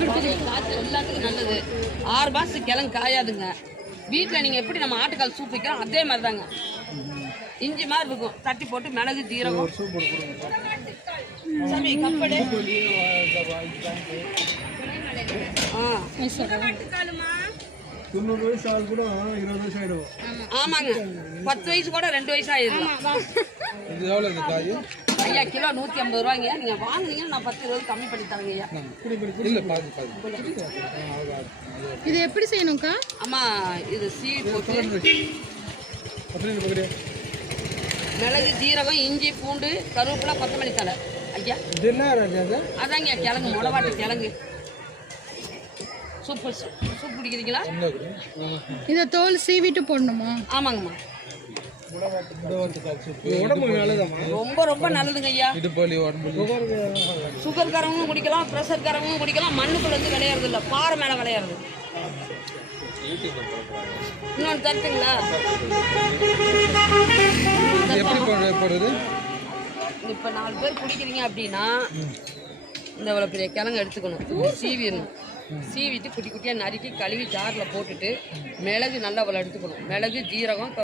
எல்லாத்துக்கும் நல்லது. 6 மாதத்துக்கு கிழங்கு காயாதுங்க. வீட்டில் நீங்கள் எப்படி நம்ம ஆட்டுக்கால் சூப் வைக்கிறோம் அதே மாதிரி தாங்க. இஞ்சி மாதிரி இருக்கும். தட்டி போட்டு மிளகு ஜீரகம் சாமி கப்படு ஆமாங்க. 10 வயசு கூட 2 வயசு ஆயிடும். ஐயா கிலோ 150 ரூபாய்ங்க. நீங்க வாங்குனீங்கன்னா நான் 10-20 கம்மி பண்ணி தரேங்க ஐயா. இது எப்படி செய்யணும்க்கா? ஆமா இது சீவி போட்டு மிளகு ஜீரகம் இஞ்சி பூண்டு கருவேப்பிலை கொத்தமல்லி தலை ஐயா. அதாங்க கிழங்கு முடவாட்டு கிழங்கு. சூப்பர் சூப் குடிக்கிறீங்களா? இதை தோல் சீவிட்டு போடணுமா? ஆமாங்கம்மா. ரொம்ப ரொம்ப நல்லதுங்க ஐயா. சுகர்காரங்களும் குடிக்கலாம், ப்ரெஷர்காரங்களும் குடிக்கலாம். மண்ணுக்குள்ள இருந்து விளையாடுறது இல்லை, பாறை மேலே விளையாடுறது. இன்னொன்று தருத்துங்களா? இப்போ 4 பேர் குடிக்கிறீங்க அப்படின்னா இந்த இவ்வளோ பெரிய கிழங்கு எடுத்துக்கணும். சீவிடணும். சீவிட்டு குட்டி குட்டியாக நறுக்கி கழுவி ஜாரில் போட்டுட்டு மிளகு நல்லா இவ்வளோ எடுத்துக்கணும். மிளகு ஜீரகம்